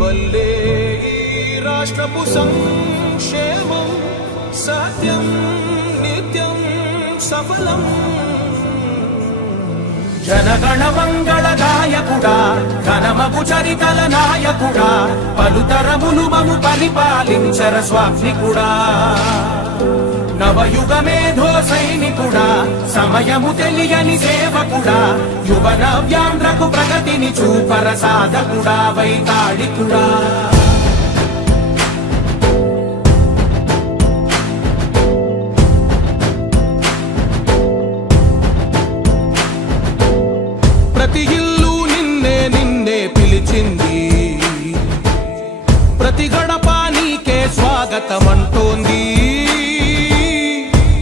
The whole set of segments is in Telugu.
వల్లే ఈ రాష్ట్రపు సంక్షేమం సత్యం నిత్యం సఫలం. జనగణ మంగళ గాయకుడా ఘనమగు చరితల నాయకుడా పలుతరములు మము పరిపాలించర స్వామికుడా. నవయుగ మేధో సైనికుడా సమయము తెలియని సేవకుడా యువ నవ్యాంధ్రకు ప్రగతిని చూపర సాధకుడా వైతాళికుడా. ప్రతి ఇల్లు నిన్నే నిన్నే పిలిచింది, ప్రతి గడప నీకే స్వాగతమంటోంది,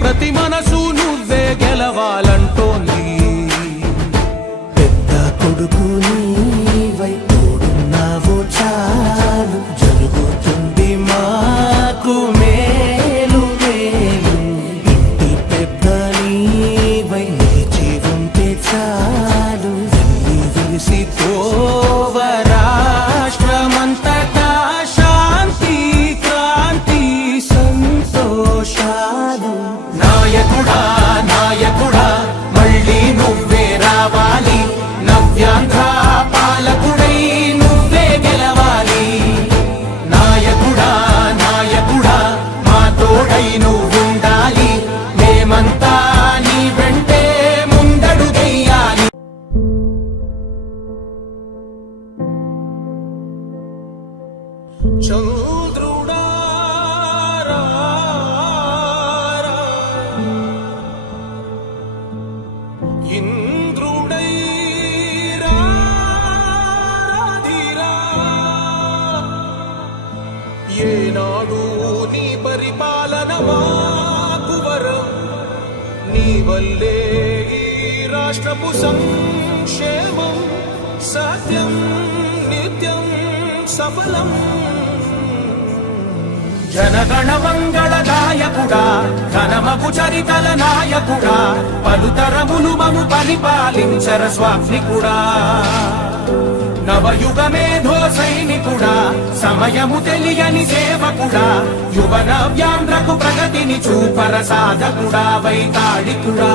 ప్రతి మనసు నువ్వే గెలవాలంటోంది. పెద్ద కొడుకు నీవై తోడున్నావో చాలు జరుగుతుంది మాకు మేలు మేలు. ఇంటి పెద్ద నీవై నిలిచి ఉంటే చాలు విలిసి తోవ రాష్ట్రమంతటా శాంతి క్రాంతి సంతోషాలు. నాయకుడా నాయకుడా మళ్ళీ నువ్వే రావాలి, నవ్యాంధ్ర పాలకుడై నువ్వే గెలవాలి. నాయకుడా నాయకుడా మా తోడై నువ్వుండాలి, మేమంతా నీ వెంటే ముందడుగెయ్యాలి. చంద్రుడా ఇంద్రుడై రాధిరా, ఏనాడు నీ పరిపాలన మాకు వరం. నీ వల్లే ఈ రాష్ట్రపు సంక్షేమం సత్యం నిత్యం సఫలం. జనగణ మంగళ గాయకుడా ఘనమగు చరితల నాయకుడా పలుతరములు మము పరిపాలించర స్వామికుడా. నవయుగ మేధో సైనికుడా సమయము తెలియని సేవకుడా యువ నవ్యాంధ్రకు ప్రగతిని చూపర సాధకుడా వైతాళికుడా.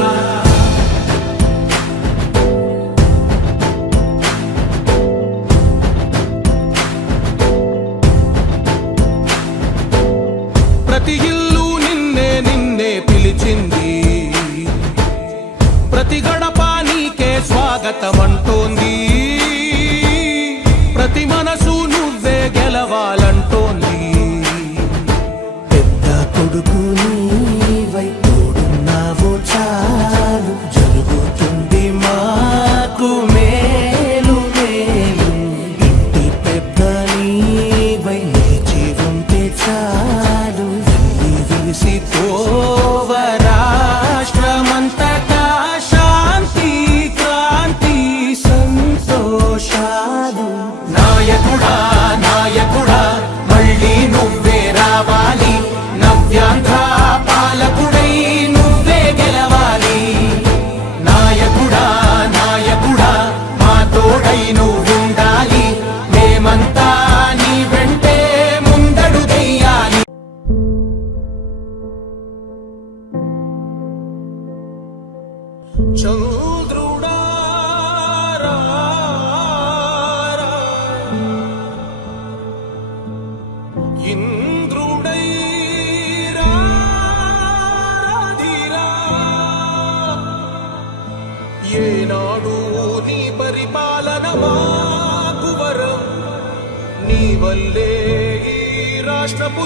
ప్రతి ఇల్లు నిన్నే నిన్నే పిలిచింది, ప్రతి గడప నీకే స్వాగతమంటోంది, ప్రతి మనసు నువ్వే గెలవాలంటోంది. పెద్ద కొడుకు నీవై తోడున్నావో చాలు జరుగుతుంది మాకు మేలు మేలు. ఇంటి పెద్ద నీవై నిలిచి ఉంటే చాలు విలిసి తోవ రాష్ట్రమంతటా శాంతి క్రాంతి సంతోషాలు. నాయకుడా నాయకుడా మళ్ళీ నువ్వే రావాలి, నవ్యాంధ్ర పాలకుడై నువ్వే గెలవాలి. నాయకుడా నాయకుడా మా తోడై నువ్వుండాలి, మేమంతా నీ వెంటే ముందడుగెయ్యాలి. చంద్రుడా ఇంద్రుడై రాధిరా, ఏనాడు నీ పరిపాలన మాకు వరం. నీ వల్లే ఈ రాష్ట్రపు